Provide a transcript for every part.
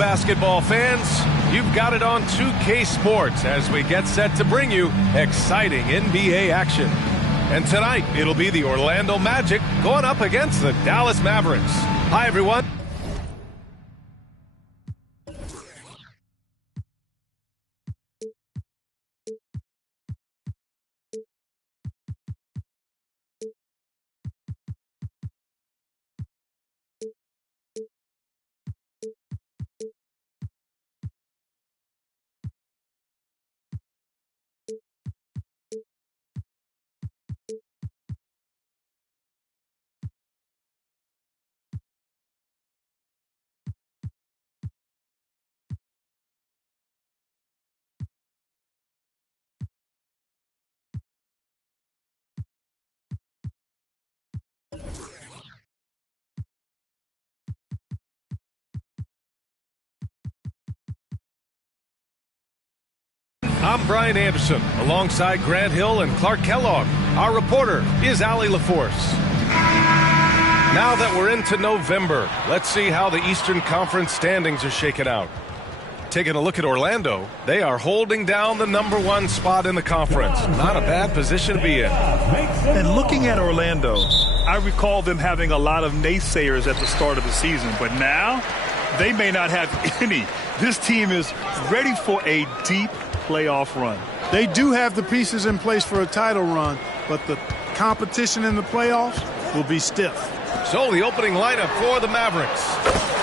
basketball fans. You've got it on 2K Sports as we get set to bring you exciting NBA action. And tonight, it'll be the Orlando Magic going up against the Dallas Mavericks. Hi, everyone. I'm Brian Anderson, alongside Grant Hill and Clark Kellogg. Our reporter is Allie LaForce. Now that we're into November, let's see how the Eastern Conference standings are shaken out. Taking a look at Orlando, they are holding down the #1 spot in the conference. Not a bad position to be in. And looking at Orlando, I recall them having a lot of naysayers at the start of the season, but now they may not have any. This team is ready for a deep playoff run. They do have the pieces in place for a title run, but the competition in the playoffs will be stiff. So the opening lineup for the Mavericks.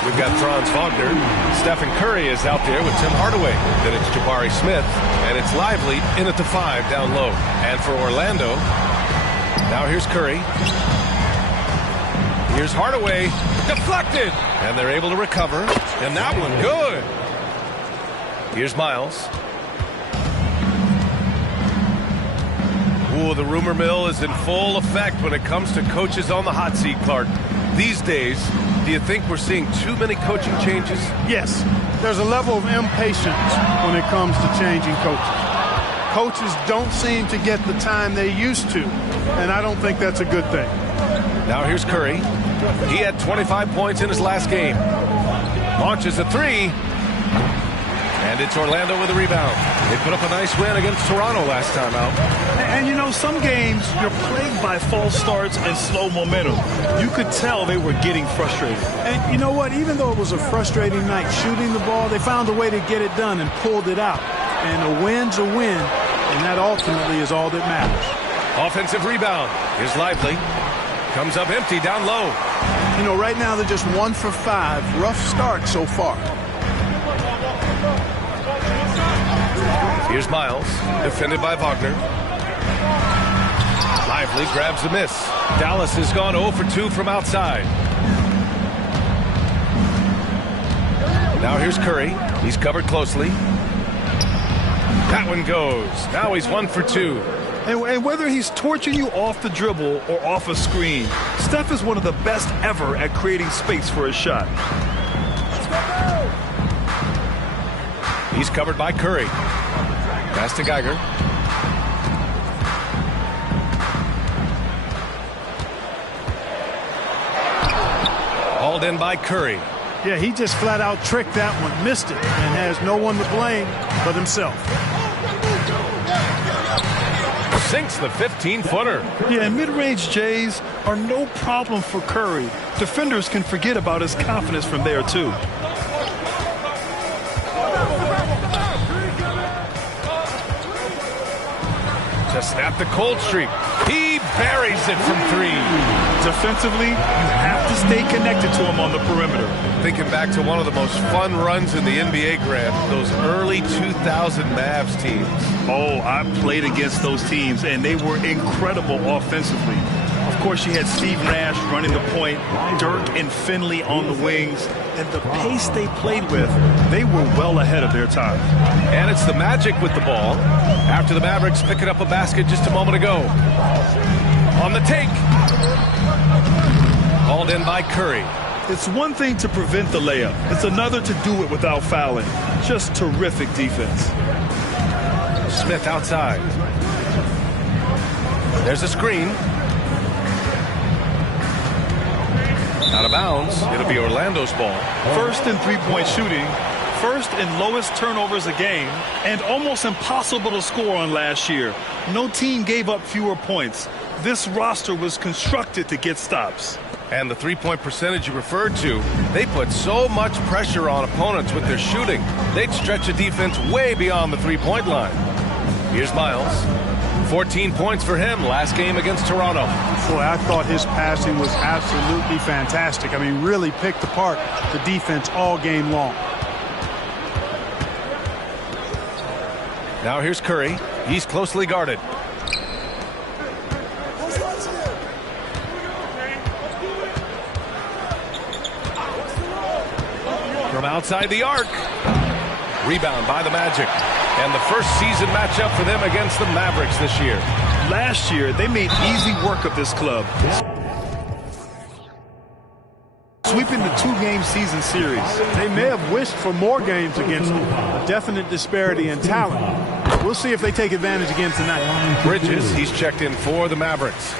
We've got Franz Wagner. Stephen Curry is out there with Tim Hardaway. Then it's Jabari Smith. And it's Lively in at the 5 down low. And for Orlando, now here's Curry. Here's Hardaway. Deflected. And they're able to recover. And that one good. Here's Miles. Ooh, the rumor mill is in full effect when it comes to coaches on the hot seat, Clark. These days, do you think we're seeing too many coaching changes? Yes, there's a level of impatience when it comes to changing coaches. Coaches don't seem to get the time they used to, and I don't think that's a good thing. Now here's Curry. He had 25 points in his last game. Launches a 3. And it's Orlando with a rebound. They put up a nice win against Toronto last time out. And you know, some games you're plagued by false starts and slow momentum. You could tell they were getting frustrated. And you know what? Even though it was a frustrating night shooting the ball, they found a way to get it done and pulled it out. And a win's a win, and that ultimately is all that matters. Offensive rebound. Here's Lively. Comes up empty down low. You know, right now they're just 1 for 5. Rough start so far. Here's Miles, defended by Wagner. Lively grabs the miss. Dallas has gone 0 for 2 from outside. Now here's Curry. He's covered closely. That one goes. Now he's 1 for 2. And whether he's torching you off the dribble or off a screen, Steph is one of the best ever at creating space for his shot. He's covered by Curry. Pass to Geiger. Hauled in by Curry. Yeah, he just flat out tricked that one, missed it, and has no one to blame but himself. Sinks the 15-footer. Yeah, and mid-range Jays are no problem for Curry. Defenders can forget about his confidence from there, too. To snap the cold streak. He buries it from 3. Defensively, you have to stay connected to him on the perimeter. Thinking back to one of the most fun runs in the NBA, Grant, those early 2000 Mavs teams. Oh, I played against those teams, and they were incredible offensively. Of course, you had Steve Nash running the point, Dirk and Finley on the wings, and the pace they played with, they were well ahead of their time. And it's the Magic with the ball after the Mavericks picking up a basket just a moment ago. On the take. Hauled in by Curry. It's one thing to prevent the layup. It's another to do it without fouling. Just terrific defense. Smith outside. There's a screen. Out of bounds. It'll be Orlando's ball. First in three-point shooting, first in lowest turnovers a game, and almost impossible to score on last year. No team gave up fewer points. This roster was constructed to get stops. And the three-point percentage you referred to, they put so much pressure on opponents with their shooting. They'd stretch a defense way beyond the three-point line. Here's Miles. 14 points for him last game against Toronto. Boy, I thought his passing was absolutely fantastic. I mean, really picked apart the defense all game long. Now here's Curry. He's closely guarded. From outside the arc. Rebound by the Magic. And the first season matchup for them against the Mavericks this year. Last year, they made easy work of this club. Sweeping the two-game season series. They may have wished for more games against them. A definite disparity in talent. We'll see if they take advantage again tonight. Bridges, he's checked in for the Mavericks.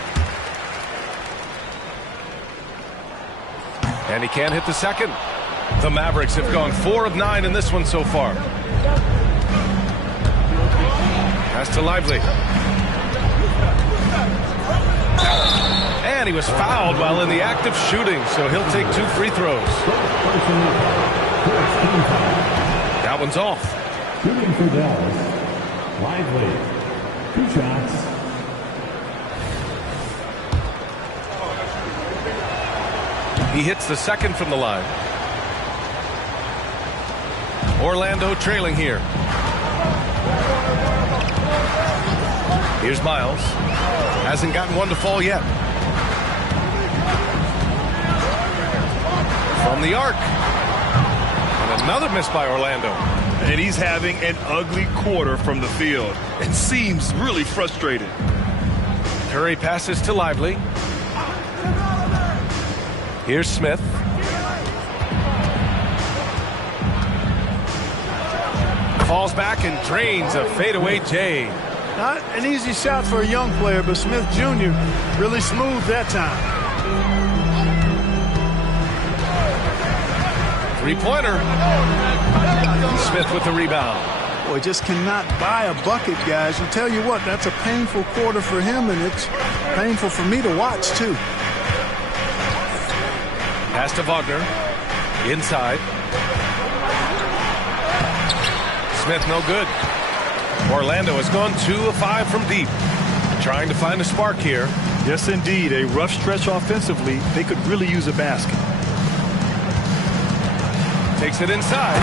And he can't hit the second. The Mavericks have gone 4 of 9 in this one so far. Pass to Lively. And he was fouled while in the act of shooting, so he'll take 2 free throws. That one's off. Shooting for Dallas. Lively. 2 shots. He hits the second from the line. Orlando trailing here. Here's Miles. Hasn't gotten one to fall yet. From the arc. And another miss by Orlando. And he's having an ugly quarter from the field. It seems really frustrated. Curry passes to Lively. Here's Smith. Falls back and drains a fadeaway J. Not an easy shot for a young player, but Smith Jr. really smooth that time. Three-pointer. Smith with the rebound. Boy, just cannot buy a bucket, guys. And tell you what, that's a painful quarter for him, and it's painful for me to watch, too. Pass to Wagner. Inside. Smith no good. Orlando has gone 2 of 5 from deep. Trying to find a spark here. Yes, indeed. A rough stretch offensively. They could really use a basket. Takes it inside.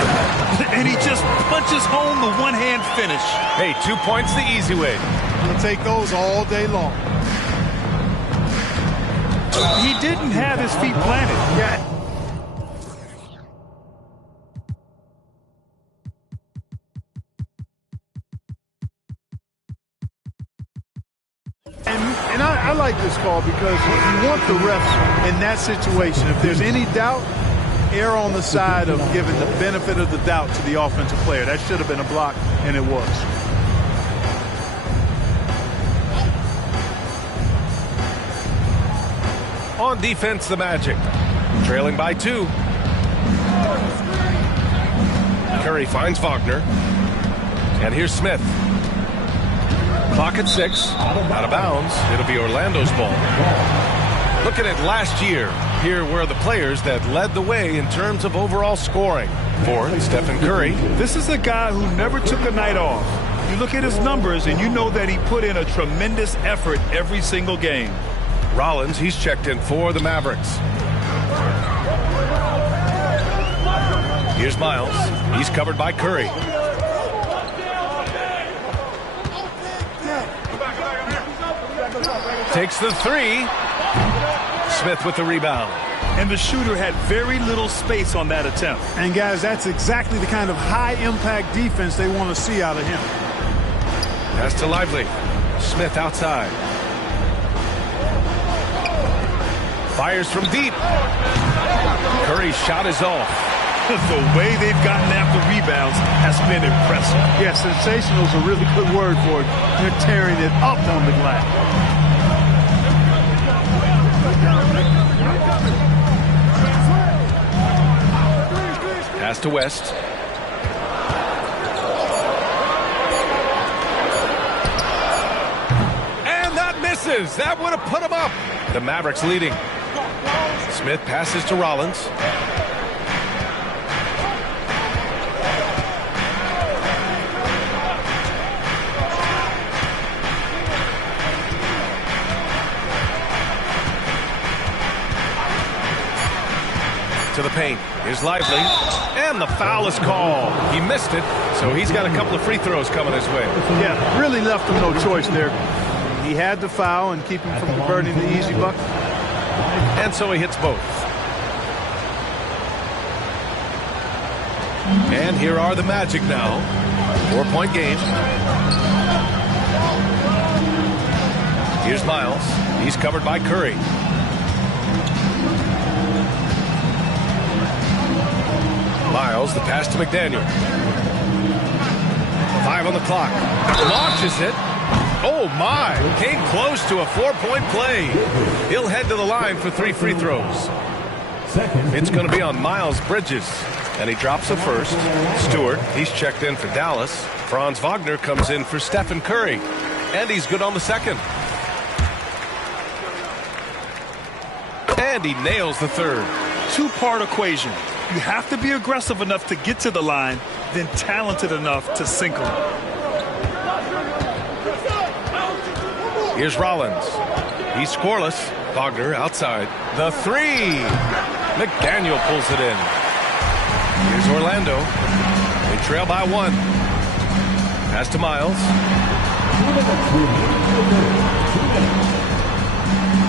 And he just punches home the one-hand finish. Hey, 2 points the easy way. We'll take those all day long. He didn't have his feet planted. Yeah. And I like this call because you want the refs in that situation. If there's any doubt, err on the side of giving the benefit of the doubt to the offensive player. That should have been a block, and it was. On defense, the Magic. Trailing by 2. Curry finds Wagner. And here's Smith. Clock at 6. Out of bounds. It'll be Orlando's ball. Looking at last year, here were the players that led the way in terms of overall scoring. For Stephen Curry. This is a guy who never took a night off. You look at his numbers and you know that he put in a tremendous effort every single game. Rollins, he's checked in for the Mavericks. Here's Miles. He's covered by Curry. Takes the 3. Smith with the rebound. And the shooter had very little space on that attempt. And, guys, that's exactly the kind of high-impact defense they want to see out of him. Pass to Lively. Smith outside. Fires from deep. Curry's shot is off. The way they've gotten after rebounds has been impressive. Yeah, sensational is a really good word for it. They're tearing it up on the glass. Pass to West. And that misses. That would have put him up. The Mavericks leading. Smith passes to Rollins. To the paint. Here's Lively. And the foul is called. He missed it, so he's got a couple of free throws coming his way. Yeah, really left him no choice there. He had to foul and keep him from converting the easy bucket. And so he hits both. And here are the Magic now. 4-point game. Here's Miles. He's covered by Curry. Miles, the pass to McDaniel. 5 on the clock. Launches it. Oh, my. Came close to a 4-point play. He'll head to the line for 3 free throws. It's going to be on Miles Bridges. And he drops a first. Stewart, he's checked in for Dallas. Franz Wagner comes in for Stephen Curry. And he's good on the second. And he nails the third. Two-part equation. You have to be aggressive enough to get to the line, then talented enough to sink them. Here's Rollins. He's scoreless. Wagner outside. The three. McDaniel pulls it in. Here's Orlando. They trail by 1. Pass to Miles.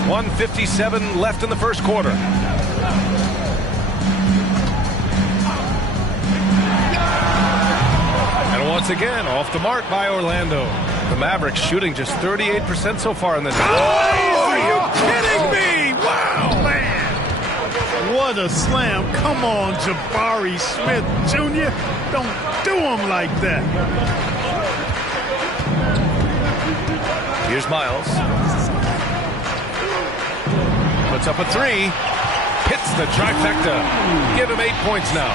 1:57 left in the first quarter. And once again, off the mark by Orlando. The Mavericks shooting just 38% so far in this. Oh, are you kidding me? Wow, man. What a slam. Come on, Jabari Smith Jr. Don't do him like that. Here's Miles. Puts up a 3. Hits the trifecta. Give him 8 points now.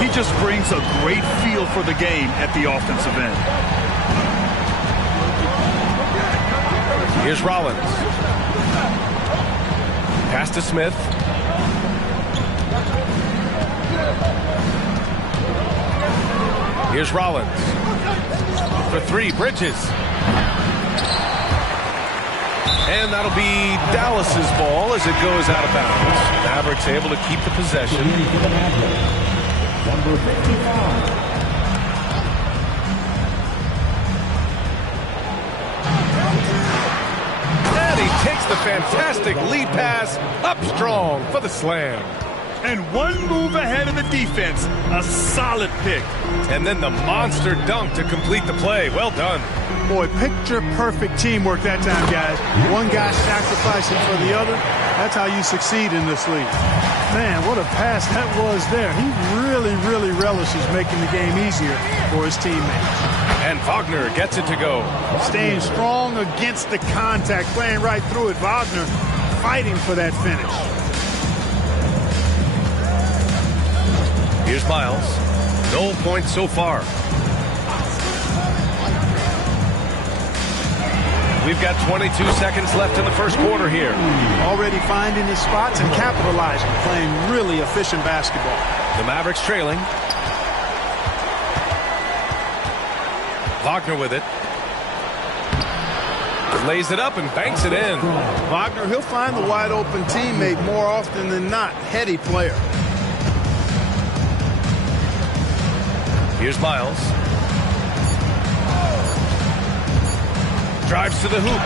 He just brings a great feel for the game at the offensive end. Here's Rollins. Pass to Smith. Here's Rollins. For 3, Bridges. And that'll be Dallas's ball as it goes out of bounds. Mavericks able to keep the possession. Number 55. And he takes the fantastic lead pass up strong for the slam. And one move ahead of the defense. A solid pick. And then the monster dunk to complete the play. Well done. Boy, picture-perfect teamwork that time, guys. One guy sacrificing for the other. That's how you succeed in this league. Man, what a pass that was there. He really, really relishes making the game easier for his teammates. And Wagner gets it to go. Staying strong against the contact, playing right through it. Wagner fighting for that finish. Here's Miles. No points so far. We've got 22 seconds left in the first quarter here. Already finding his spots and capitalizing, playing really efficient basketball. The Mavericks trailing. Wagner with it. Lays it up and banks it in. Wagner, he'll find the wide open teammate more often than not. Heady player. Here's Miles. Drives to the hoop.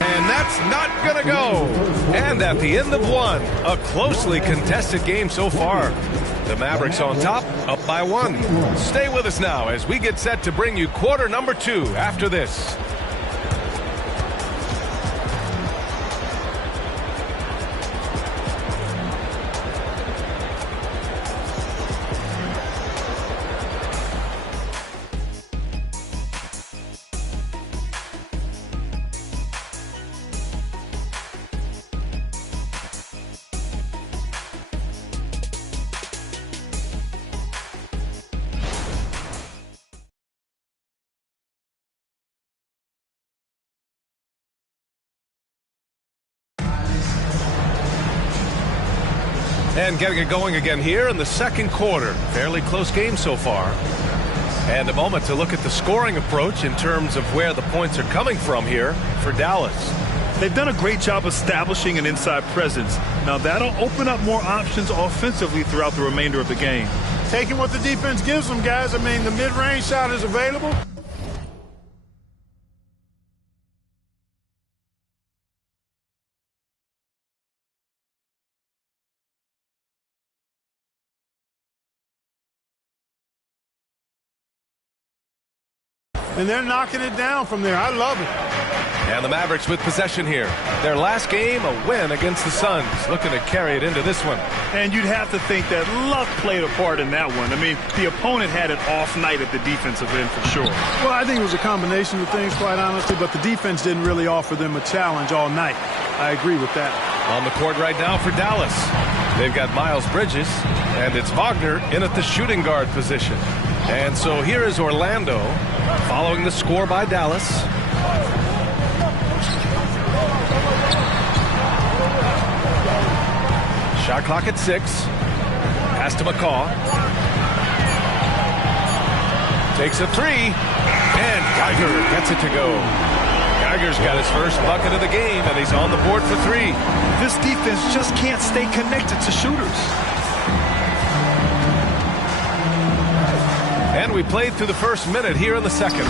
And that's not gonna go. And at the end of 1, a closely contested game so far. The Mavericks on top, up by 1. Stay with us now as we get set to bring you quarter number 2 after this. And getting it going again here in the second quarter. Fairly close game so far. And a moment to look at the scoring approach in terms of where the points are coming from here for Dallas. They've done a great job establishing an inside presence. Now that'll open up more options offensively throughout the remainder of the game. Taking what the defense gives them, guys. I mean, the mid-range shot is available. And they're knocking it down from there. I love it. And the Mavericks with possession here. Their last game, a win against the Suns. Looking to carry it into this one. And you'd have to think that luck played a part in that one. I mean, the opponent had an off night at the defensive end for sure. Well, I think it was a combination of things, quite honestly, but the defense didn't really offer them a challenge all night. I agree with that. On the court right now for Dallas. They've got Miles Bridges, and it's Wagner in at the shooting guard position. And so here is Orlando following the score by Dallas. Shot clock at 6. Pass to McCaw. Takes a 3. And Geiger gets it to go. Geiger's got his first bucket of the game, and he's on the board for 3. This defense just can't stay connected to shooters. And we played through the first minute here in the second.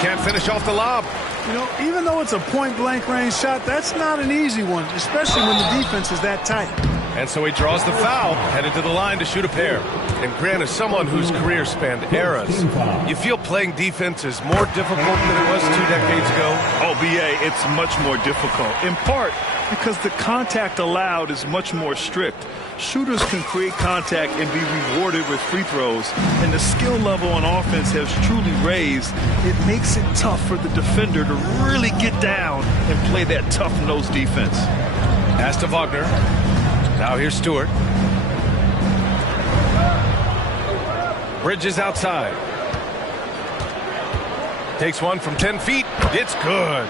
Can't finish off the lob. You know, even though it's a point-blank range shot, that's not an easy one, especially when the defense is that tight. And so he draws the foul, headed to the line to shoot a pair. And Grant, as someone whose career spanned eras, you feel playing defense is more difficult than it was 2 decades ago? Oh, B.A., it's much more difficult, in part because the contact allowed is much more strict. Shooters can create contact and be rewarded with free throws, and the skill level on offense has truly raised. It makes it tough for the defender to really get down and play that tough-nosed defense. Pass to Wagner. Now here's Stewart. Bridges outside. Takes one from 10 feet. It's good.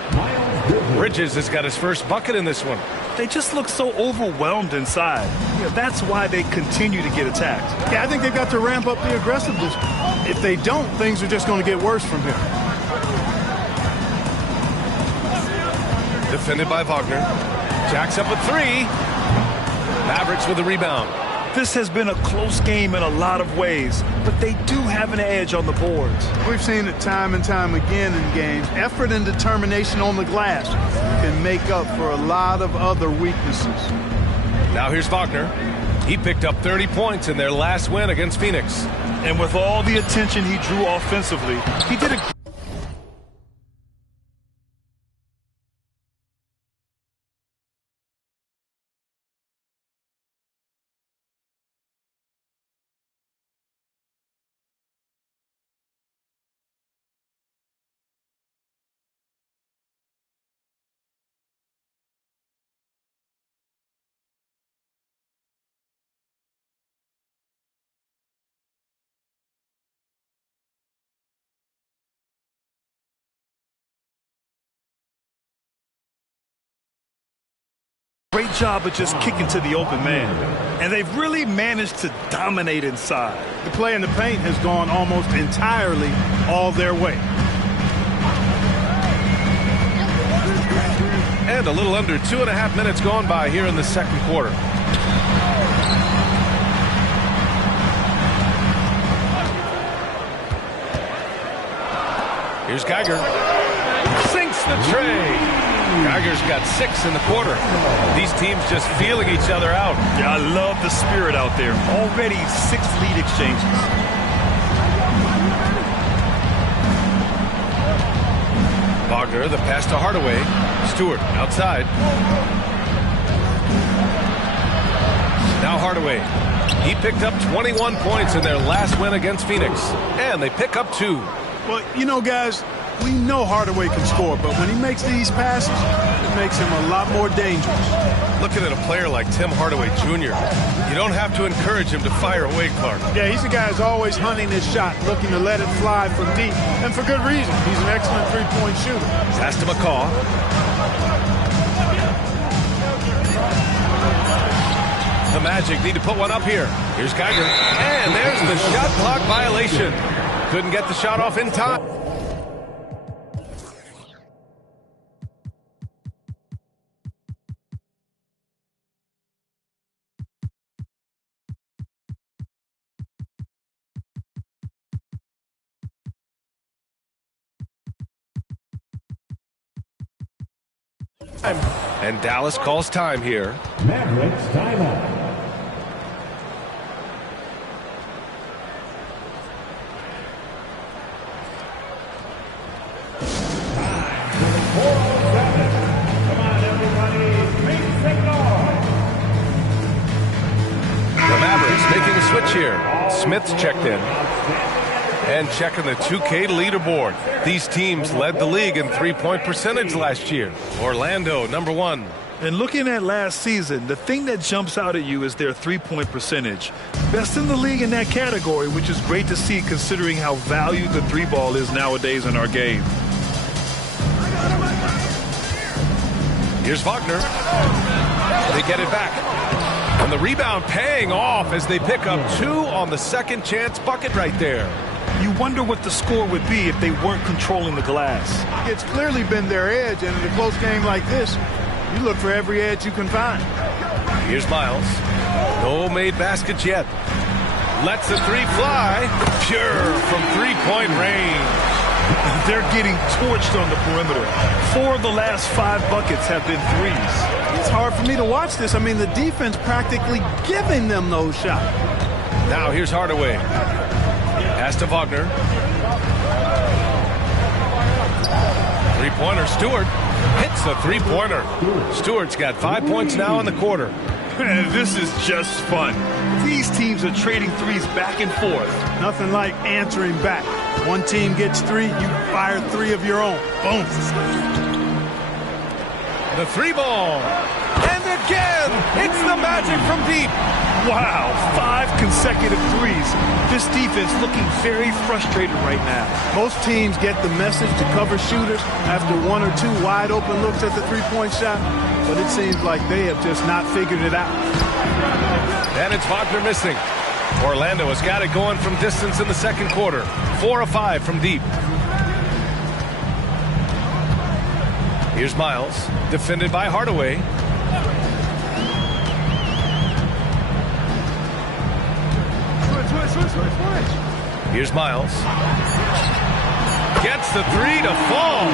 Bridges has got his first bucket in this one. They just look so overwhelmed inside. That's why they continue to get attacked. Yeah, I think they've got to ramp up the aggressiveness. If they don't, things are just going to get worse from here. Defended by Wagner. Jacks up a 3. Mavericks with the rebound. This has been a close game in a lot of ways, but they do have an edge on the boards. We've seen it time and time again in games. Effort and determination on the glass can make up for a lot of other weaknesses. Now here's Wagner. He picked up 30 points in their last win against Phoenix. And with all the attention he drew offensively, he did a great job of just kicking to the open man. And they've really managed to dominate inside. The play in the paint has gone almost entirely all their way. And a little under 2.5 minutes gone by here in the second quarter. Here's Geiger. Sinks the tray. Geiger's got 6 in the quarter. These teams just feeling each other out. Yeah, I love the spirit out there. Already 6 lead exchanges. Wagner, the pass to Hardaway. Stewart outside. Now Hardaway. He picked up 21 points in their last win against Phoenix. And they pick up 2. Well, you know, guys, we know Hardaway can score, but when he makes these passes, it makes him a lot more dangerous. Looking at a player like Tim Hardaway Jr., you don't have to encourage him to fire away, Clark. Yeah, he's a guy who's always hunting his shot, looking to let it fly from deep, and for good reason. He's an excellent three-point shooter. Pass to McCaw. The Magic need to put one up here. Here's Geiger. And there's the shot clock violation. Couldn't get the shot off in time. And Dallas calls time here. Mavericks timeout. The Mavericks making a switch here. Smith's checked in. And checking the 2K leaderboard. These teams led the league in three-point percentage last year. Orlando, number 1. And looking at last season, the thing that jumps out at you is their three-point percentage. Best in the league in that category, which is great to see considering how valued the three ball is nowadays in our game. Here's Wagner. They get it back. And the rebound paying off as they pick up 2 on the second chance bucket right there. You wonder what the score would be if they weren't controlling the glass. It's clearly been their edge, and in a close game like this, you look for every edge you can find. Here's Miles. No made baskets yet. Lets the three fly. Pure from three-point range. They're getting torched on the perimeter. 4 of the last 5 buckets have been threes. It's hard for me to watch this. I mean, the defense practically giving them those shots. Now here's Hardaway. Pass to Wagner. Three-pointer, Stewart hits the three-pointer. Stewart's got 5 points now in the quarter. This is just fun. These teams are trading threes back and forth. Nothing like answering back. One team gets 3, you fire 3 of your own. Boom. The three ball. And again, it's the Magic from deep. Wow, 5 consecutive threes. This defense looking very frustrated right now. Most teams get the message to cover shooters after 1 or 2 wide open looks at the three-point shot, but it seems like they have just not figured it out. And it's Wagner missing. Orlando has got it going from distance in the second quarter. 4 of 5 from deep. Here's Miles, defended by Hardaway. Here's Miles. Gets the 3 to fall.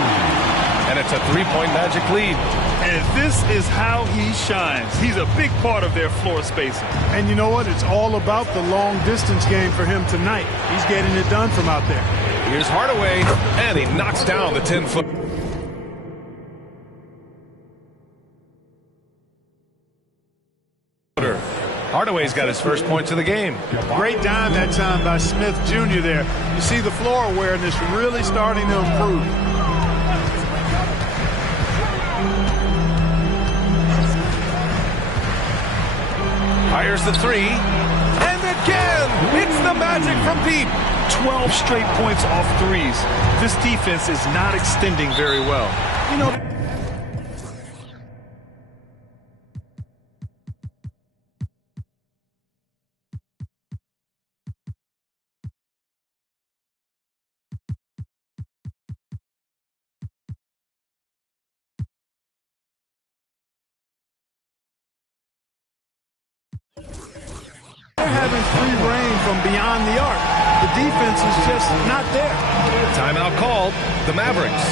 And it's a 3-point Magic lead. And this is how he shines. He's a big part of their floor spacing. And you know what? It's all about the long distance game for him tonight. He's getting it done from out there. Here's Hardaway, and he knocks down the 10-foot. Hardaway's got his first points of the game. Great dime that time by Smith Jr. there. You see the floor awareness really starting to improve. Fires the 3. And again, it's the Magic from deep. 12 straight points off threes. This defense is not extending very well. You know, they're having free reign from beyond the arc. The defense is just not there. Timeout called. The Mavericks.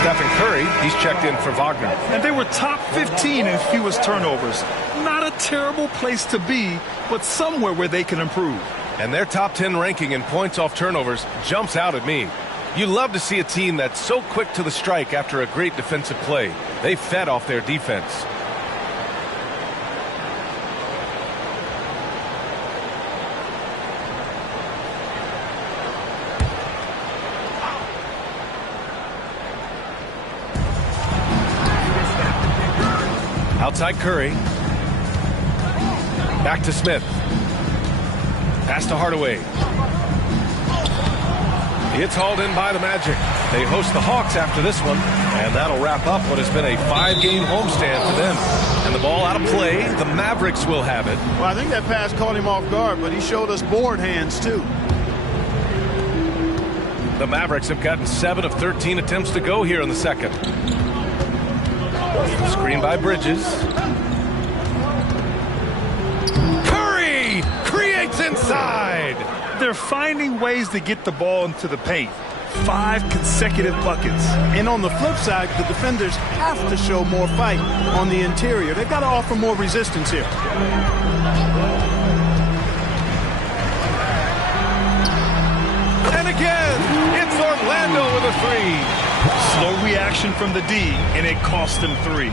Stephen Curry, he's checked in for Wagner. And they were top 15 in fewest turnovers. Not a terrible place to be, but somewhere where they can improve. And their top 10 ranking in points off turnovers jumps out at me. You love to see a team that's so quick to the strike after a great defensive play. They fed off their defense. Outside Curry. Back to Smith. Pass to Hardaway. It's hauled in by the Magic. They host the Hawks after this one, and that'll wrap up what has been a 5-game homestand for them. And the ball out of play, the Mavericks will have it. Well, I think that pass caught him off guard, but he showed us board hands, too. The Mavericks have gotten 7 of 13 attempts to go here in the second. Screen by Bridges. Curry creates inside. They're finding ways to get the ball into the paint. 5 consecutive buckets. And on the flip side, the defenders have to show more fight on the interior. They've got to offer more resistance here. And again, it's Orlando with a 3. Slow reaction from the D, and it cost them 3.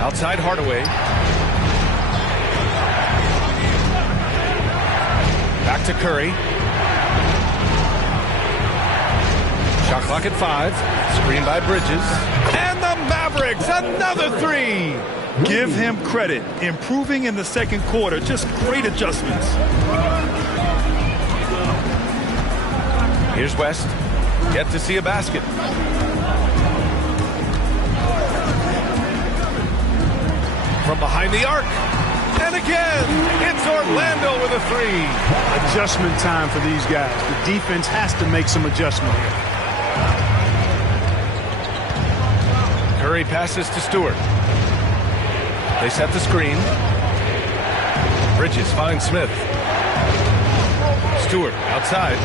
Outside Hardaway. Back to Curry. Shot clock at 5. Screen by Bridges. And the Mavericks, another 3. Give him credit. Improving in the second quarter. Just great adjustments. Here's West. Yet to see a basket. From behind the arc. And again, it's Orlando with a 3. Adjustment time for these guys. The defense has to make some adjustment here. Curry passes to Stewart. They set the screen. Bridges finds Smith. Stewart outside.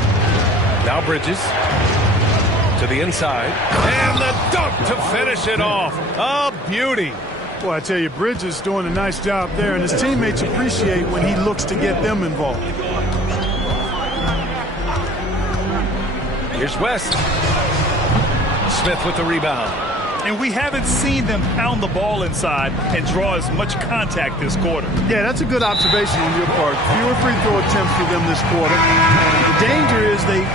Now Bridges to the inside. And the dunk to finish it off. A beauty. Well, I tell you, Bridges doing a nice job there, and his teammates appreciate when he looks to get them involved. Here's West. Smith with the rebound. And we haven't seen them pound the ball inside and draw as much contact this quarter. Yeah, that's a good observation on your part. Fewer free throw attempts for them this quarter. The danger is they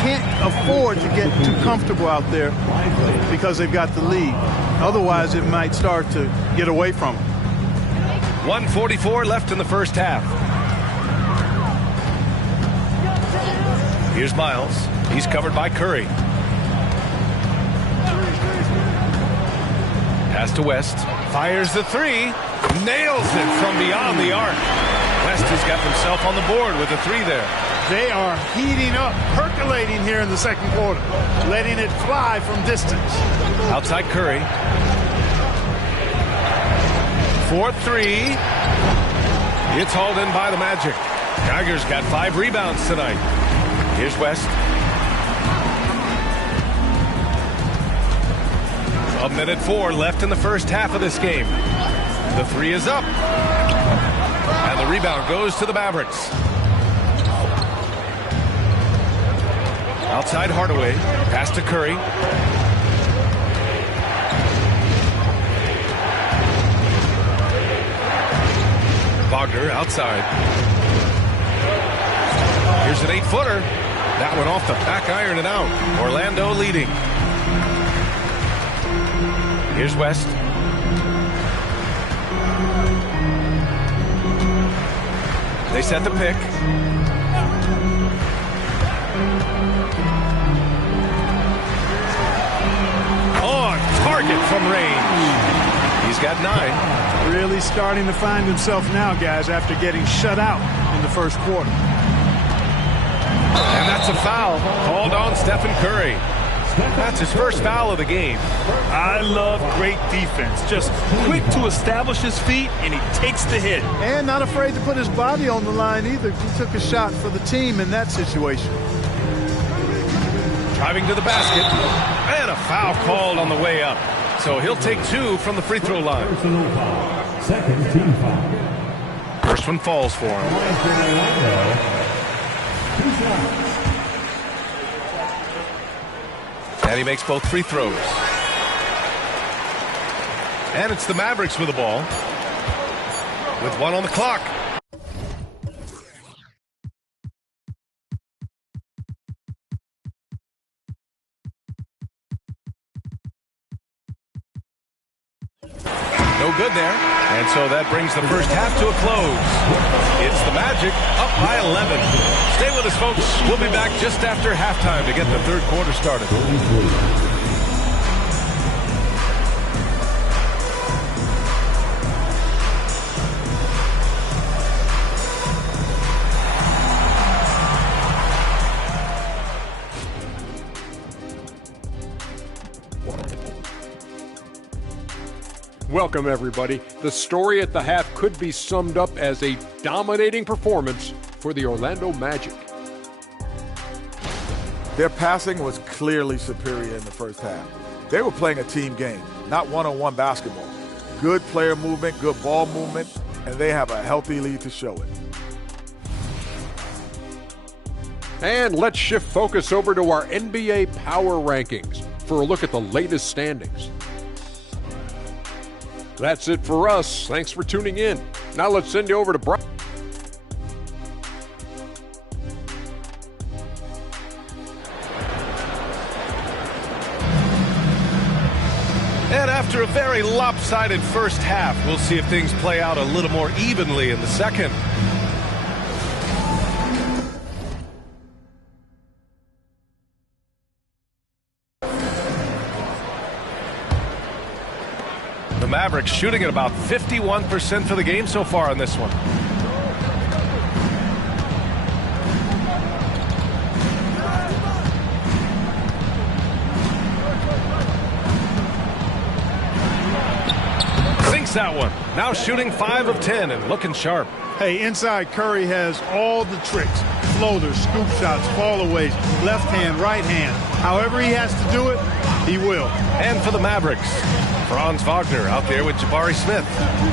can't afford to get too comfortable out there because they've got the lead. Otherwise, it might start to get away from them. 1:44 left in the first half. Here's Miles. He's covered by Curry. Pass to West. Fires the 3. Nails it from beyond the arc. West has got himself on the board with a 3 there. They are heating up, percolating here in the second quarter, letting it fly from distance. Outside Curry. 4-3. It's hauled in by the Magic. Tigers got 5 rebounds tonight. Here's West. A minute 4 left in the first half of this game. The 3 is up. And the rebound goes to the Mavericks. Outside Hardaway. Pass to Curry. Wagner outside. Here's an 8-footer. That one off the back iron and out. Orlando leading. Here's West. They set the pick. On target from range. He's got 9. Really starting to find himself now, guys, after getting shut out in the first quarter. And that's a foul called on Stephen Curry. That's his first foul of the game. I love great defense. Just quick to establish his feet, and he takes the hit. And not afraid to put his body on the line either. He took a shot for the team in that situation. Driving to the basket. And a foul called on the way up. So he'll take 2 from the free throw line. Second team foul. First one falls for him. And he makes both free throws. And it's the Mavericks with the ball. With 1 on the clock. No good there. And so that brings the first half to a close. It's the Magic up by 11. Stay with us, folks. We'll be back just after halftime to get the third quarter started. Welcome, everybody. The story at the half could be summed up as a dominating performance for the Orlando Magic. Their passing was clearly superior in the first half. They were playing a team game, not one-on-one basketball. Good player movement, good ball movement, and they have a healthy lead to show it. And let's shift focus over to our NBA Power Rankings for a look at the latest standings. That's it for us. Thanks for tuning in. Now let's send you over to Brian. And after a very lopsided first half, we'll see if things play out a little more evenly in the second. The Mavericks shooting at about 51% for the game so far in this one. Sinks that one. Now shooting 5 of 10 and looking sharp. Hey, inside Curry has all the tricks. Floaters, scoop shots, fallaways, left hand, right hand. However he has to do it, he will. And for the Mavericks, Franz Wagner out there with Jabari Smith.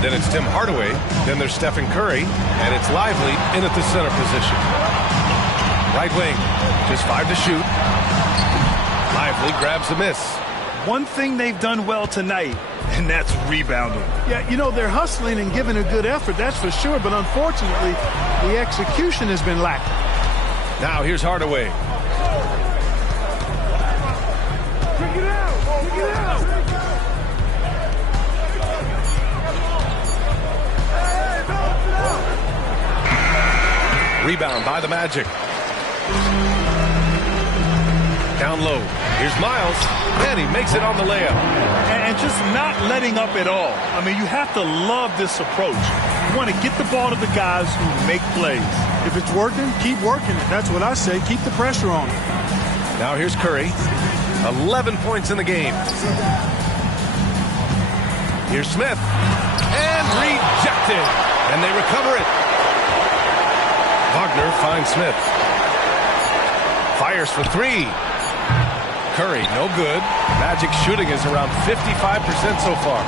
Then it's Tim Hardaway. Then there's Stephen Curry. And it's Lively in at the center position. Right wing, just 5 to shoot. Lively grabs a miss. One thing they've done well tonight, and that's rebounding. Yeah, you know, they're hustling and giving a good effort, that's for sure. But unfortunately, the execution has been lacking. Now here's Hardaway. Pick it out! Pick it out! Rebound by the Magic. Down low. Here's Miles. And he makes it on the layup. And just not letting up at all. I mean, you have to love this approach. You want to get the ball to the guys who make plays. If it's working, keep working it. That's what I say. Keep the pressure on it. Now here's Curry. 11 points in the game. Here's Smith. And rejected. And they recover it. Wagner finds Smith. Fires for 3. Curry, no good. Magic shooting is around 55% so far.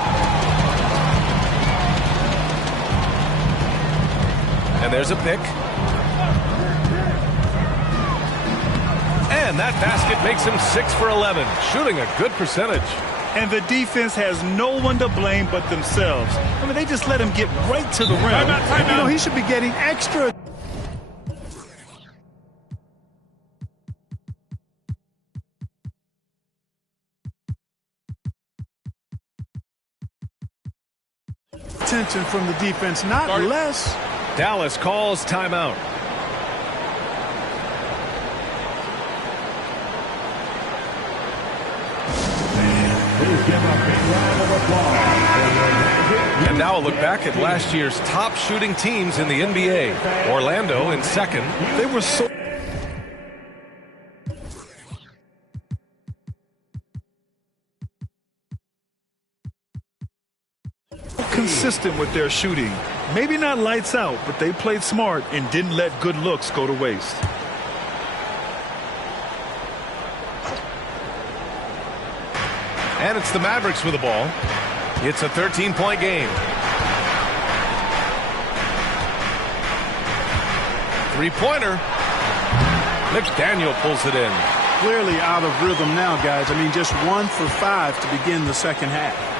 And there's a pick. And that basket makes him 6 for 11, shooting a good percentage. And the defense has no one to blame but themselves. I mean, they just let him get right to the rim. Timeout. You know, he should be getting extra. Attention from the defense, not less. Dallas calls timeout. And now a look back at last year's top shooting teams in the NBA. Orlando in second. They were so consistent with their shooting. Maybe not lights out, but they played smart and didn't let good looks go to waste. And it's the Mavericks with the ball. It's a 13-point game. Three-pointer. McDaniel pulls it in. Clearly out of rhythm now, guys. I mean, just 1 for 5 to begin the second half.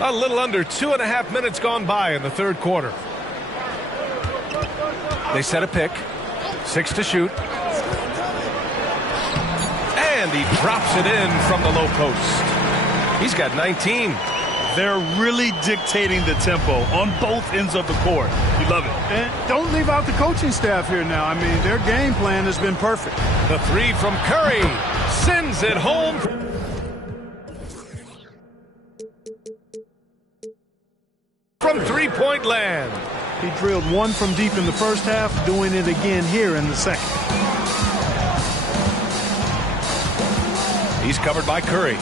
A little under 2.5 minutes gone by in the third quarter. They set a pick. 6 to shoot. And he drops it in from the low post. He's got 19. They're really dictating the tempo on both ends of the court. You love it. And don't leave out the coaching staff here now. I mean, their game plan has been perfect. The three from Curry sends it home. From three-point land. He drilled one from deep in the first half, doing it again here in the second. He's covered by Curry.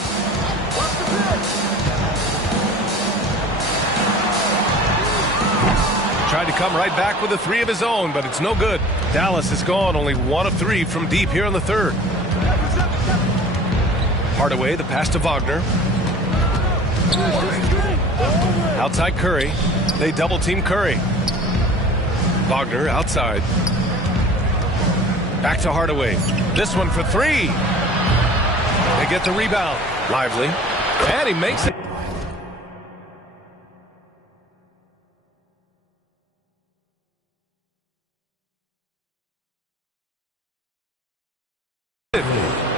Tried to come right back with a three of his own, but it's no good. Dallas has gone only 1 of 3 from deep here in the third. Hardaway, the pass to Wagner. Outside Curry. They double-team Curry. Wagner outside. Back to Hardaway. This one for 3. They get the rebound. Lively. And he makes it.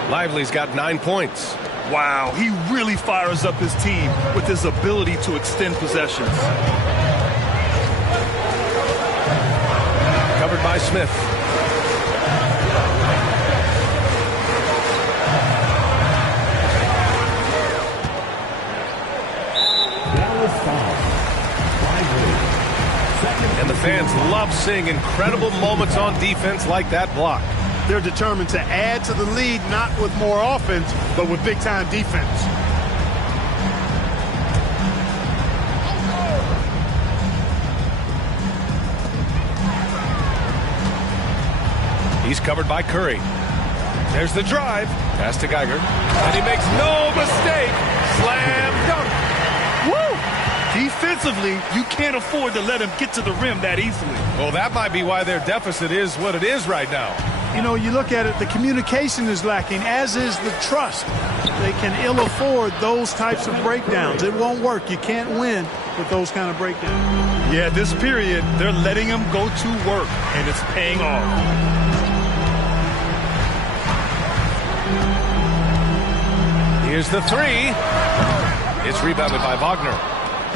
Lively's got 9 points. Wow, he really fires up his team with his ability to extend possessions. Covered by Smith. And the fans love seeing incredible moments on defense like that block. They're determined to add to the lead, not with more offense, but with big-time defense. He's covered by Curry. There's the drive. Pass to Geiger. And he makes no mistake. Slam dunk. Woo! Defensively, you can't afford to let him get to the rim that easily. Well, that might be why their deficit is what it is right now. You know, you look at it, the communication is lacking, as is the trust. They can ill afford those types of breakdowns. It won't work. You can't win with those kind of breakdowns. Yeah, this period, they're letting him go to work, and it's paying off. Here's the three. It's rebounded by Wagner.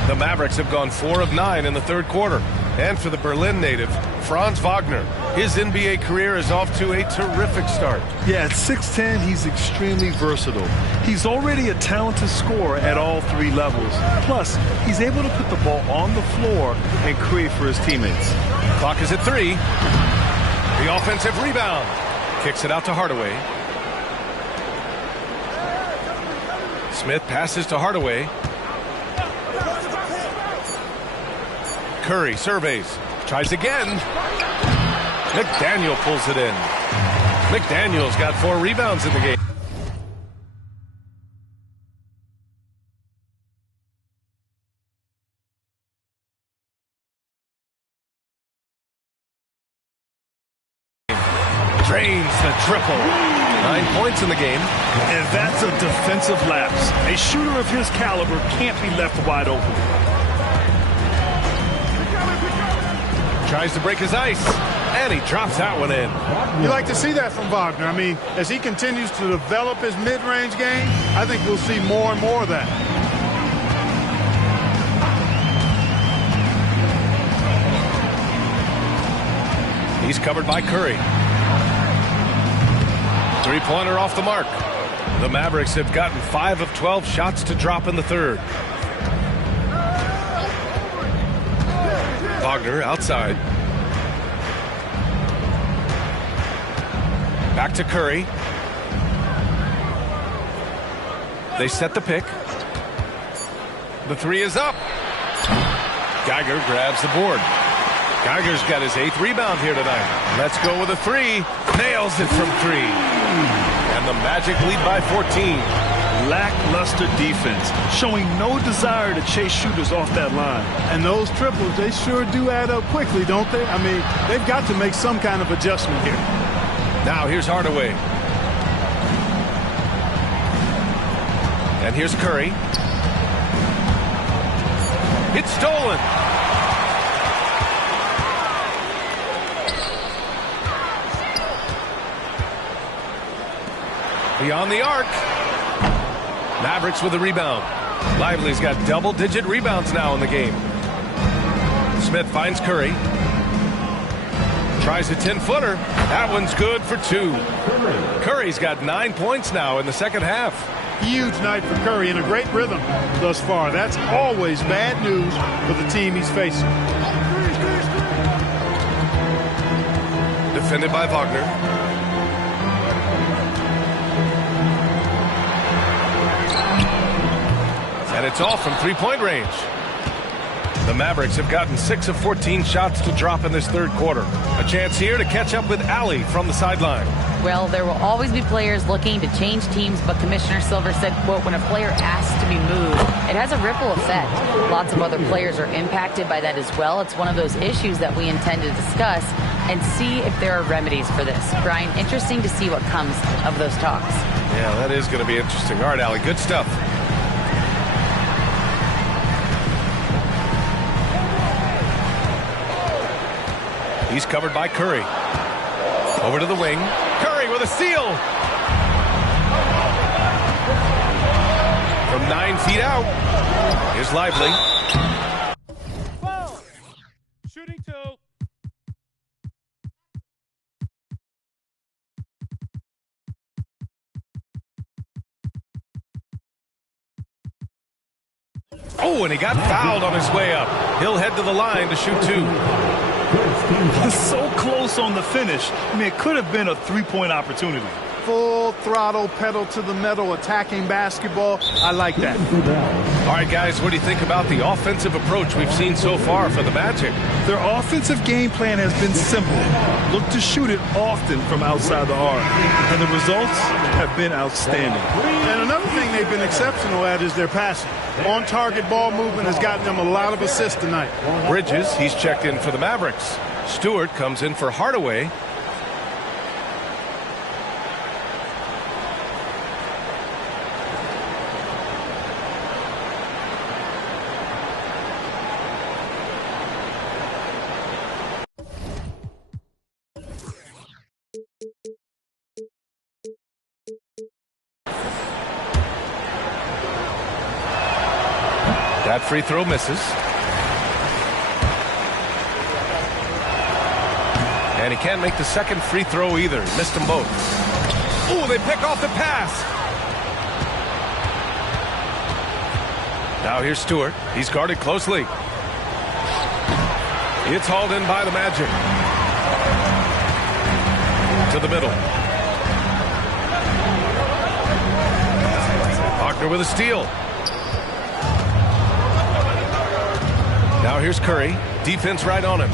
The Mavericks have gone 4 of 9 in the third quarter. And for the Berlin native, Franz Wagner, his NBA career is off to a terrific start. Yeah, at 6'10", he's extremely versatile. He's already a talented scorer at all 3 levels. Plus, he's able to put the ball on the floor and create for his teammates. Clock is at 3. The offensive rebound. Kicks it out to Hardaway. Smith passes to Hardaway. Curry surveys. Tries again. McDaniel pulls it in. McDaniel's got 4 rebounds in the game. Drains the triple. 9 points in the game. And that's a defensive lapse. A shooter of his caliber can't be left wide open. Tries to break his ice, and he drops that one in. You like to see that from Wagner. I mean, as he continues to develop his mid-range game, I think we'll see more and more of that. He's covered by Curry. Three-pointer off the mark. The Mavericks have gotten 5 of 12 shots to drop in the third. Wagner outside. Back to Curry. They set the pick. The three is up. Geiger grabs the board. Geiger's got his 8th rebound here tonight. Let's go with a 3. Nails it from 3. And the Magic lead by 14. Lackluster defense, showing no desire to chase shooters off that line. And those triples, they sure do add up quickly, don't they? I mean, they've got to make some kind of adjustment here. Now here's Hardaway. And here's Curry. It's stolen. Beyond the arc. Mavericks with the rebound. Lively's got double-digit rebounds now in the game. Smith finds Curry. Tries a 10-footer. That one's good for 2. Curry's got 9 points now in the second half. Huge night for Curry and a great rhythm thus far. That's always bad news for the team he's facing. Defended by Wagner. And it's off from three-point range. The Mavericks have gotten 6 of 14 shots to drop in this third quarter. A chance here to catch up with Allie from the sideline. Well, there will always be players looking to change teams, but Commissioner Silver said, quote, when a player asks to be moved, it has a ripple effect. Lots of other players are impacted by that as well. It's one of those issues that we intend to discuss and see if there are remedies for this. Brian, interesting to see what comes of those talks. Yeah, that is going to be interesting. All right, Allie, good stuff. He's covered by Curry. Over to the wing. Curry with a steal. From 9 feet out. Here's Lively. Shooting 2. Oh, and he got fouled on his way up. He'll head to the line to shoot 2. So close on the finish. I mean, it could have been a three-point opportunity. Full throttle, pedal to the metal, attacking basketball. I like that. All right, guys, what do you think about the offensive approach we've seen so far for the Magic? Their offensive game plan has been simple. Look to shoot it often from outside the arc. And the results have been outstanding. And another thing they've been exceptional at is their passing. On-target ball movement has gotten them a lot of assists tonight. Bridges, he's checked in for the Mavericks. Stewart comes in for Hardaway. That free throw misses. And he can't make the second free throw either. Missed them both. Ooh, they pick off the pass. Now here's Stewart. He's guarded closely. It's hauled in by the Magic. To the middle. Wagner with a steal. Now here's Curry. Defense right on him.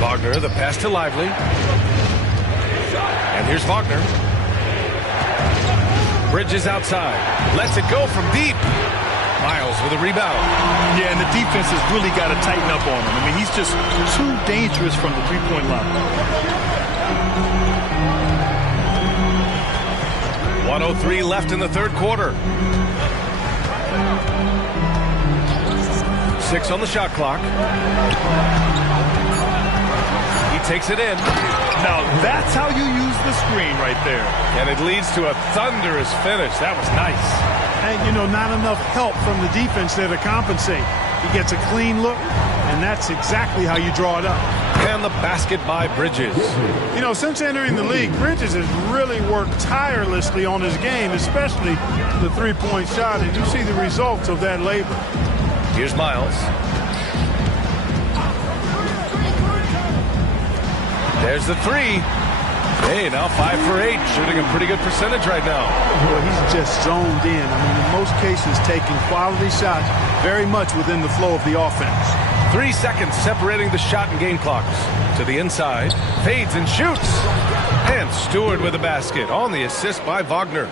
Wagner, the pass to Lively. And here's Wagner. Bridges outside. Lets it go from deep. Miles with a rebound. Yeah, and the defense has really got to tighten up on him. I mean, he's just too dangerous from the three-point line. 1:03 left in the third quarter. 6 on the shot clock. He takes it in. Now, that's how you use the screen right there. And it leads to a thunderous finish. That was nice. And, you know, not enough help from the defense there to compensate. He gets a clean look, and that's exactly how you draw it up. And the basket by Bridges. You know, since entering the league, Bridges has really worked tirelessly on his game, especially the three-point shot, and you see the results of that labor. Here's Miles. There's the three. Hey, now 5 for 8, shooting a pretty good percentage right now. Well, he's just zoned in. I mean, in most cases, taking quality shots very much within the flow of the offense. 3 seconds separating the shot and game clocks. To the inside, fades and shoots. And Stewart with a basket on the assist by Wagner.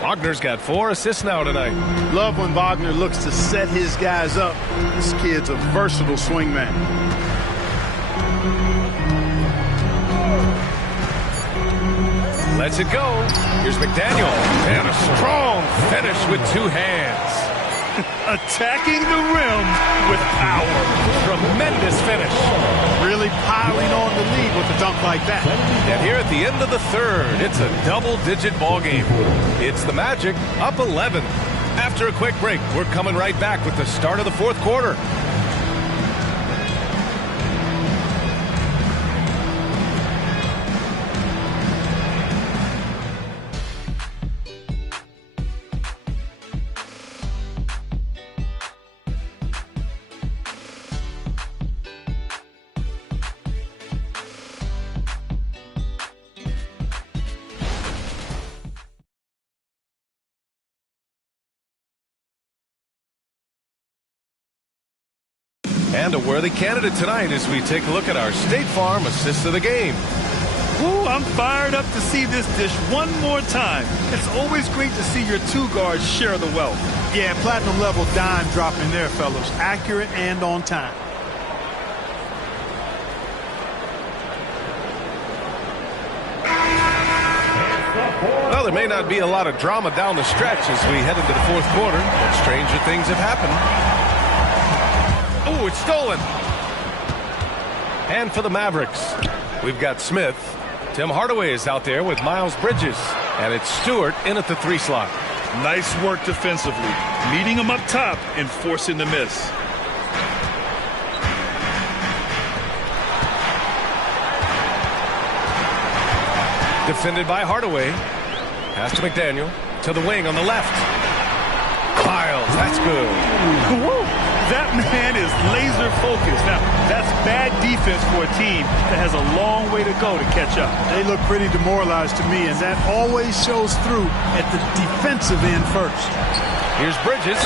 Wagner's got 4 assists now tonight. Love when Wagner looks to set his guys up. This kid's a versatile swingman. Lets it go. Here's McDaniel. And a strong finish with 2 hands. Attacking the rim with power. Tremendous finish. Really piling on the lead with a dunk like that. And here at the end of the third, it's a double-digit ball game. It's the Magic up 11. After a quick break, we're coming right back with the start of the fourth quarter. And a worthy candidate tonight as we take a look at our State Farm assist of the game. Ooh, I'm fired up to see this dish one more time. It's always great to see your two guards share the wealth. Yeah, platinum level dime dropping there, fellas. Accurate and on time. Well, there may not be a lot of drama down the stretch as we head into the fourth quarter, but stranger things have happened. Oh, it's stolen. And for the Mavericks, we've got Smith. Tim Hardaway is out there with Miles Bridges. And it's Stewart in at the 3 slot. Nice work defensively, meeting him up top and forcing the miss. Defended by Hardaway. Pass to McDaniel. To the wing on the left. Miles, that's good. Woo! That man is laser focused. Now, that's bad defense for a team that has a long way to go to catch up. They look pretty demoralized to me, and that always shows through at the defensive end first. Here's Bridges.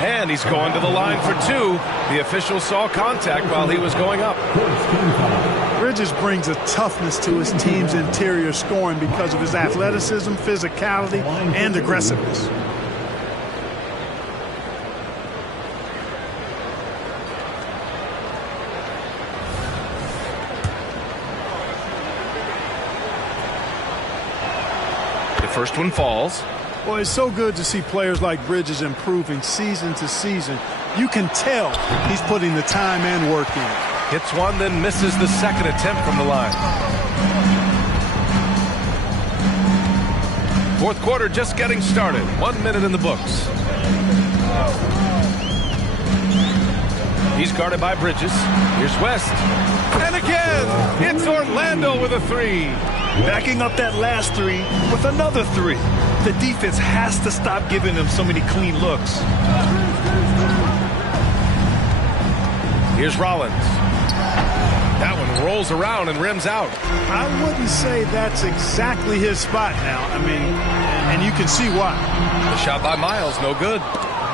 And he's going to the line for 2. The official saw contact while he was going up. Bridges brings a toughness to his team's interior scoring because of his athleticism, physicality, and aggressiveness. First one falls. Well, it's so good to see players like Bridges improving season to season. You can tell he's putting the time and work in. Hits one, then misses the second attempt from the line. Fourth quarter just getting started. 1 minute in the books. He's guarded by Bridges. Here's West. And again, it's Orlando with a 3. Backing up that last 3 with another 3. The defense has to stop giving them so many clean looks. Here's Rollins. That one rolls around and rims out. I wouldn't say that's exactly his spot now. I mean, and you can see why. The shot by Miles, no good.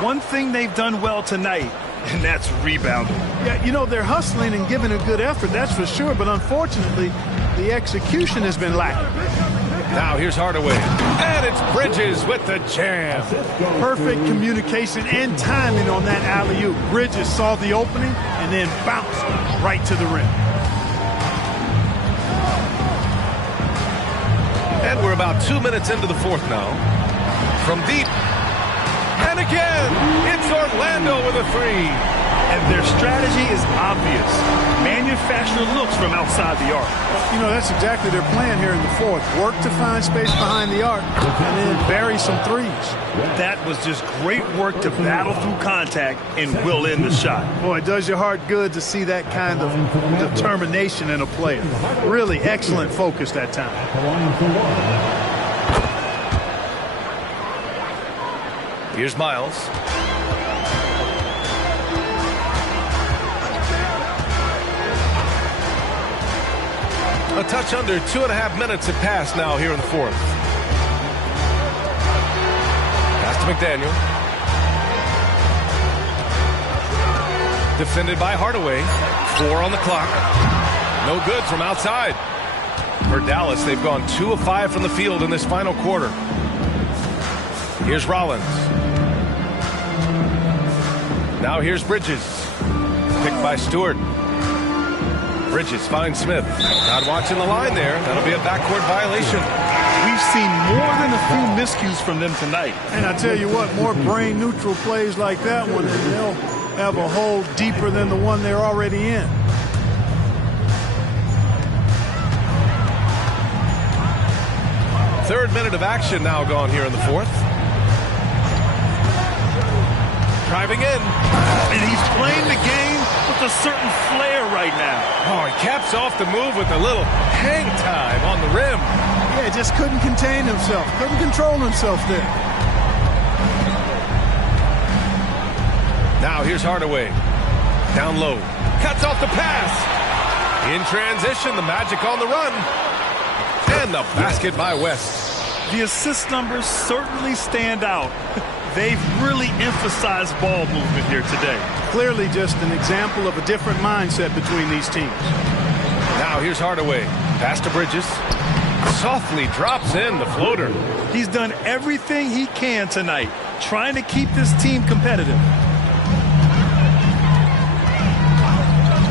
One thing they've done well tonight, and that's rebounding. Yeah, you know, they're hustling and giving a good effort, that's for sure. But unfortunately, the execution has been lacking. Now here's Hardaway. And it's Bridges with the jam. Perfect communication and timing on that alley-oop. Bridges saw the opening and then bounced right to the rim. And we're about 2 minutes into the fourth now. From deep. And again, it's Orlando with a 3. And their strategy is obvious. Manufacture looks from outside the arc. You know, that's exactly their plan here in the fourth. Work to find space behind the arc and then bury some threes. That was just great work to battle through contact and will in the shot. Boy, it does your heart good to see that kind of determination in a player. Really excellent focus that time. Here's Miles. A touch under 2.5 minutes have passed now here in the fourth. Pass to McDaniel. Defended by Hardaway. 4 on the clock. No good from outside. For Dallas, they've gone 2 of 5 from the field in this final quarter. Here's Rollins. Now here's Bridges. Picked by Stewart. Bridges finds Smith. Not watching the line there. That'll be a backcourt violation. We we've seen more than a few miscues from them tonight. And I tell you what, more brain-neutral plays like that one, and they'll have a hole deeper than the one they're already in. Third minute of action now gone here in the fourth. Driving in. And he's playing the game with a certain flair right now. Oh, he caps off the move with a little hang time on the rim. Yeah, just couldn't contain himself. Couldn't control himself there. Now here's Hardaway. Down low. Cuts off the pass. In transition, the Magic on the run. And the basket by West. The assist numbers certainly stand out. They've really emphasized ball movement here today. Clearly just an example of a different mindset between these teams. Now here's Hardaway. Pass to Bridges. Softly drops in the floater. He's done everything he can tonight, trying to keep this team competitive.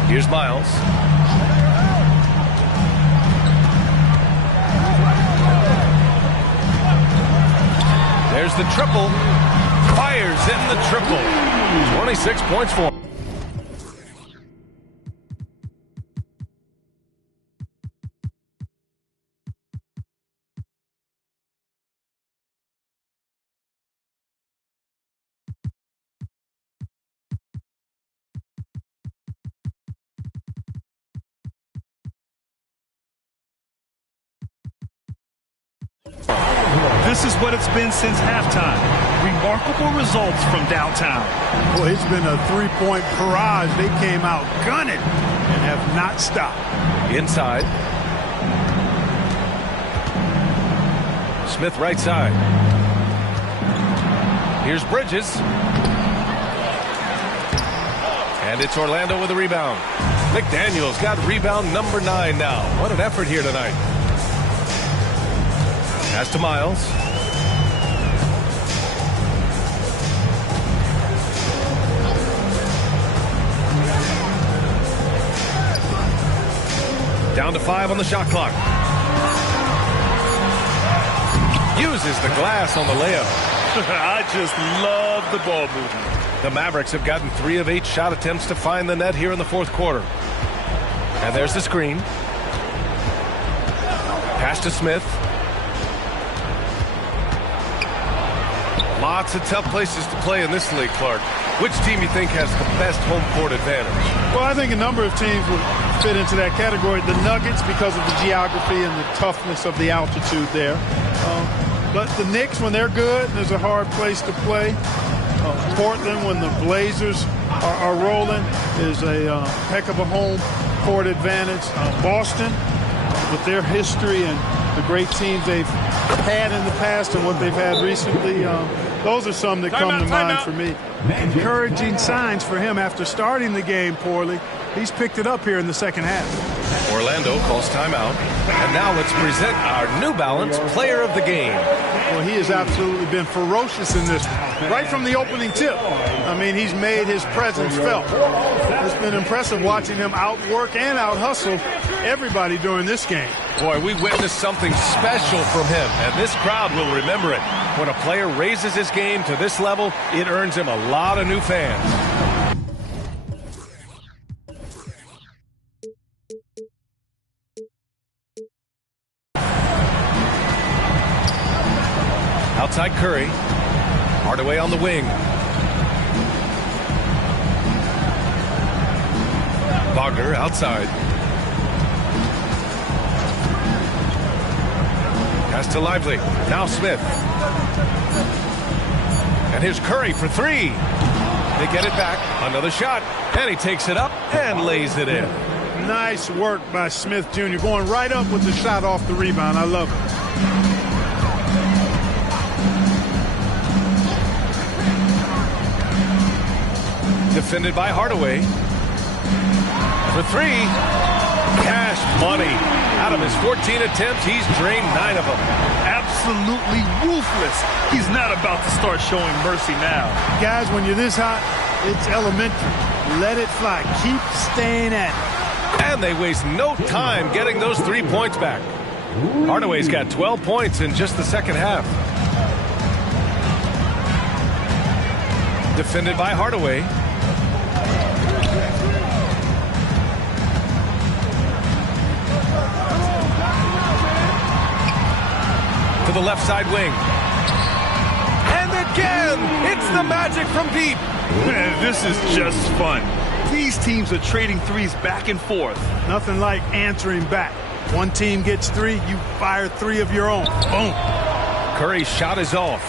Here's Miles. There's the triple. Fires in the triple. 26 points for him. This is what it's been since halftime. Remarkable results from downtown. Boy, it's been a three-point barrage. They came out gunning and have not stopped. Inside. Smith right side. Here's Bridges. And it's Orlando with a rebound. McDaniels got rebound number 9 now. What an effort here tonight. Pass to Miles. Down to 5 on the shot clock. Uses the glass on the layup. I just love the ball movement. The Mavericks have gotten 3 of 8 shot attempts to find the net here in the fourth quarter. And there's the screen. Pass to Smith. Lots of tough places to play in this league, Clark. Which team you think has the best home court advantage? Well, I think a number of teams would fit into that category. The Nuggets, because of the geography and the toughness of the altitude there. But the Knicks, when they're good, there's a hard place to play. Portland, when the Blazers are rolling, is a heck of a home court advantage. Boston, with their history and the great teams they've had in the past and what they've had recently, those are some that come to mind for me. Encouraging signs for him after starting the game poorly. He's picked it up here in the second half. Orlando calls timeout. And now let's present our New Balance Player of the Game. Well, he has absolutely been ferocious in this one. Right from the opening tip. I mean, he's made his presence felt. It's been impressive watching him outwork and out-hustle everybody during this game. Boy, we witnessed something special from him, and this crowd will remember it. When a player raises his game to this level, it earns him a lot of new fans. Outside Curry. Hardaway on the wing. Wagner outside. Pass to Lively. Now Smith. And here's Curry for 3. They get it back. Another shot. And he takes it up and lays it in. Nice work by Smith Jr. Going right up with the shot off the rebound. I love it. Defended by Hardaway. For 3. Cash money. Out of his 14 attempts, he's drained 9 of them. Absolutely ruthless. He's not about to start showing mercy now. Guys, when you're this hot, it's elementary. Let it fly. Keep staying at it. And they waste no time getting those 3 points back. Hardaway's got 12 points in just the second half. Defended by Hardaway. To the left side wing. And again, it's the Magic from deep. Man, this is just fun. These teams are trading threes back and forth. Nothing like answering back. One team gets 3, you fire 3 of your own. Boom. Curry's shot is off.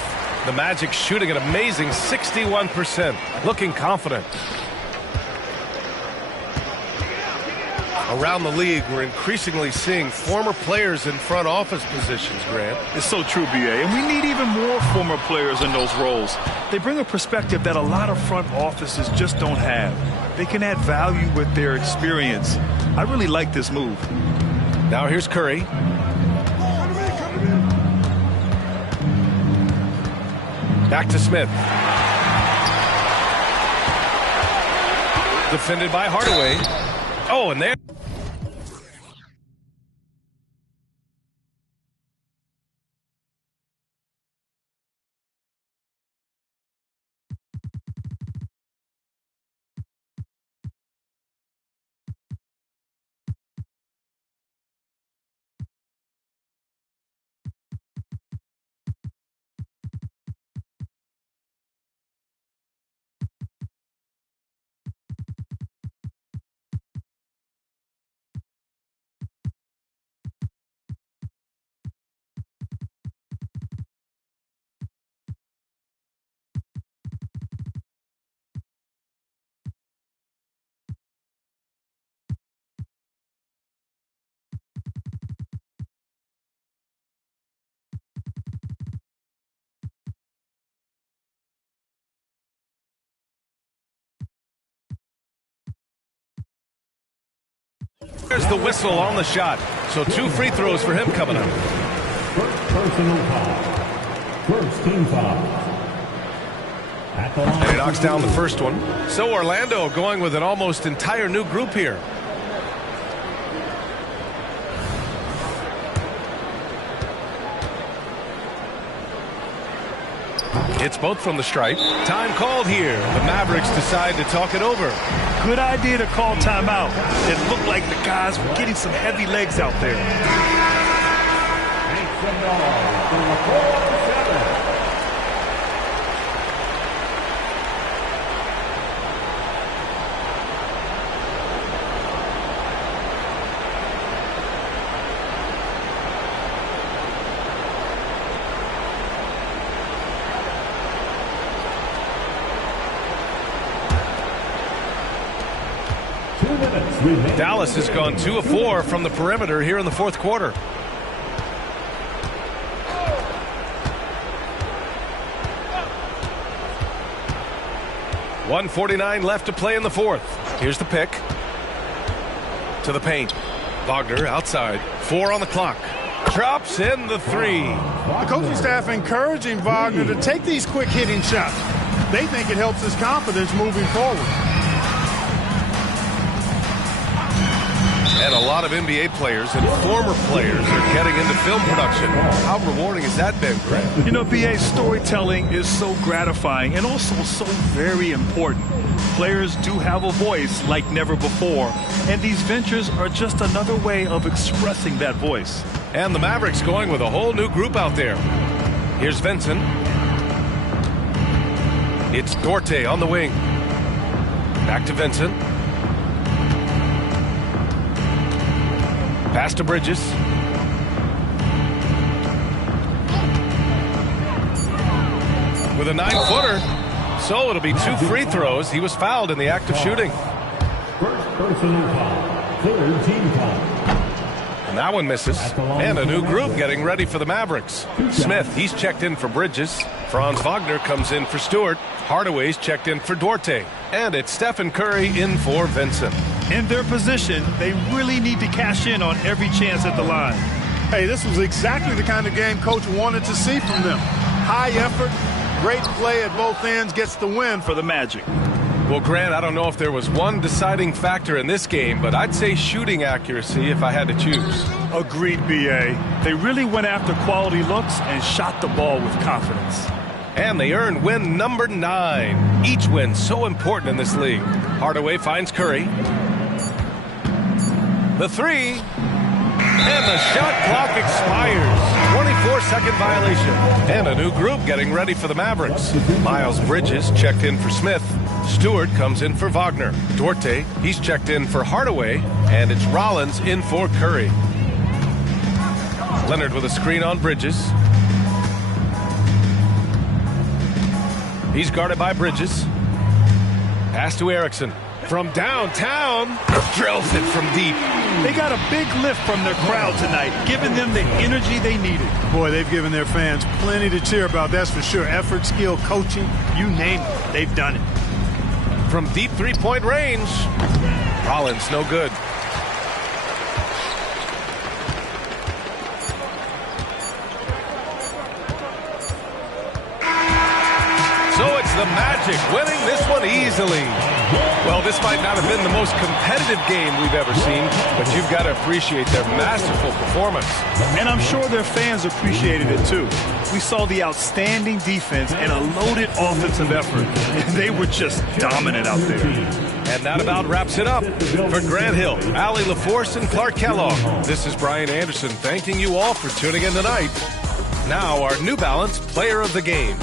The Magic shooting an amazing 61%, looking confident. Around the league, we're increasingly seeing former players in front office positions, Grant. It's so true, B.A., and we need even more former players in those roles. They bring a perspective that a lot of front offices just don't have. They can add value with their experience. I really like this move. Now here's Curry. Back to Smith. Defended by Hardaway. Oh, and there. There's the whistle on the shot. So 2 free throws for him coming up. First personal foul. First team foul. At the line. And he knocks down the first one. So Orlando going with an almost entire new group here. It's both from the stripe. Time called here. The Mavericks decide to talk it over. Good idea to call timeout. It looked like the guys were getting some heavy legs out there. Dallas has gone 2 of 4 from the perimeter here in the fourth quarter. .149 left to play in the fourth. Here's the pick. To the paint. Wagner outside. 4 on the clock. Drops in the 3. The coaching staff encouraging Wagner to take these quick hitting shots. They think it helps his confidence moving forward. And a lot of NBA players and former players are getting into film production. How rewarding has that been, Grant? You know, BA, storytelling is so gratifying and also so very important. Players do have a voice like never before, and these ventures are just another way of expressing that voice. And the Mavericks going with a whole new group out there. Here's Vincent. It's Duarte on the wing. Back to Vincent. Pass to Bridges. With a 9-footer. So it'll be 2 free throws. He was fouled in the act of shooting. First personal foul. Third team foul. And that one misses. And a new group getting ready for the Mavericks. Smith, he's checked in for Bridges. Franz Wagner comes in for Stewart. Hardaway's checked in for Duarte. And it's Stephen Curry in for Vincent. In their position, they really need to cash in on every chance at the line. Hey, this was exactly the kind of game coach wanted to see from them. High effort, great play at both ends, gets the win For the Magic. Well, Grant, I don't know if there was one deciding factor in this game, but I'd say shooting accuracy if I had to choose. Agreed, B.A. They really went after quality looks and shot the ball with confidence. And they earned win number 9. Each win so important in this league. Hardaway finds Curry. The 3. And the shot clock expires. 24-second violation. And a new group getting ready for the Mavericks. Miles Bridges checked in for Smith. Stewart comes in for Wagner. Duarte, he's checked in for Hardaway. And it's Rollins in for Curry. Leonard with a screen on Bridges. He's guarded by Bridges. Pass to Erickson. From downtown, drills it from deep. They got a big lift from their crowd tonight, giving them the energy they needed. Boy, they've given their fans plenty to cheer about, that's for sure. Effort, skill, coaching, you name it, they've done it. From deep three-point range, Rollins no good. So it's the Magic winning this one easily. Well, this might not have been the most competitive game we've ever seen, but you've got to appreciate their masterful performance. And I'm sure their fans appreciated it too. We saw the outstanding defense and a loaded offensive effort. They were just dominant out there. And that about wraps it up. For Grant Hill, Allie LaForce, and Clark Kellogg, this is Brian Anderson thanking you all for tuning in tonight. Now our New Balance Player of the Game.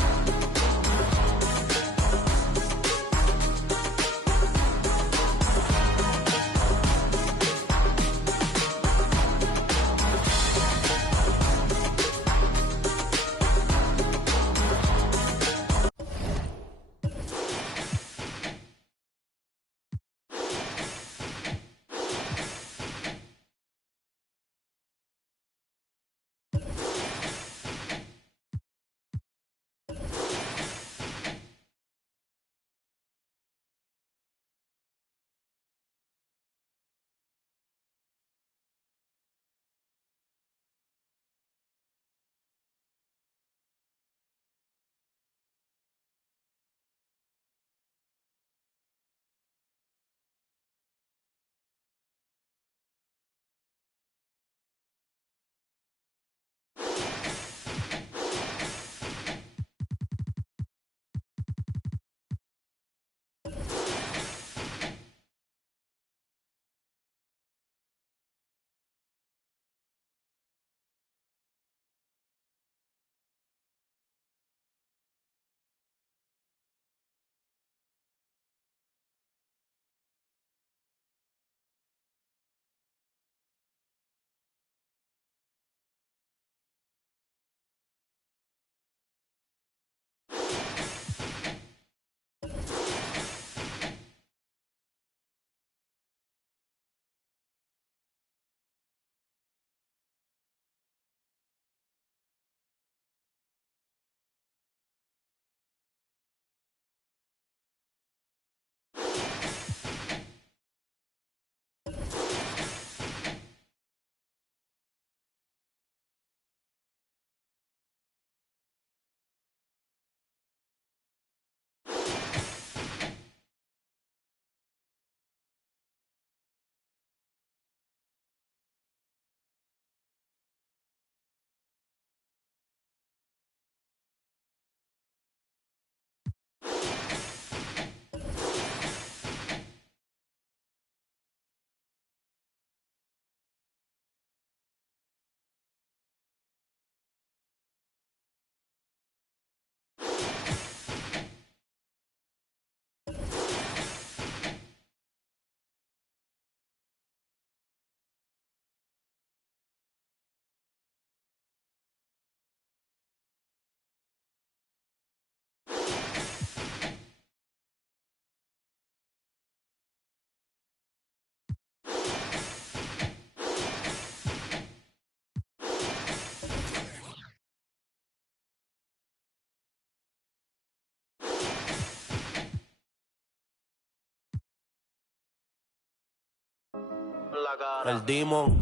El Demon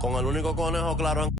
con el único conejo claro en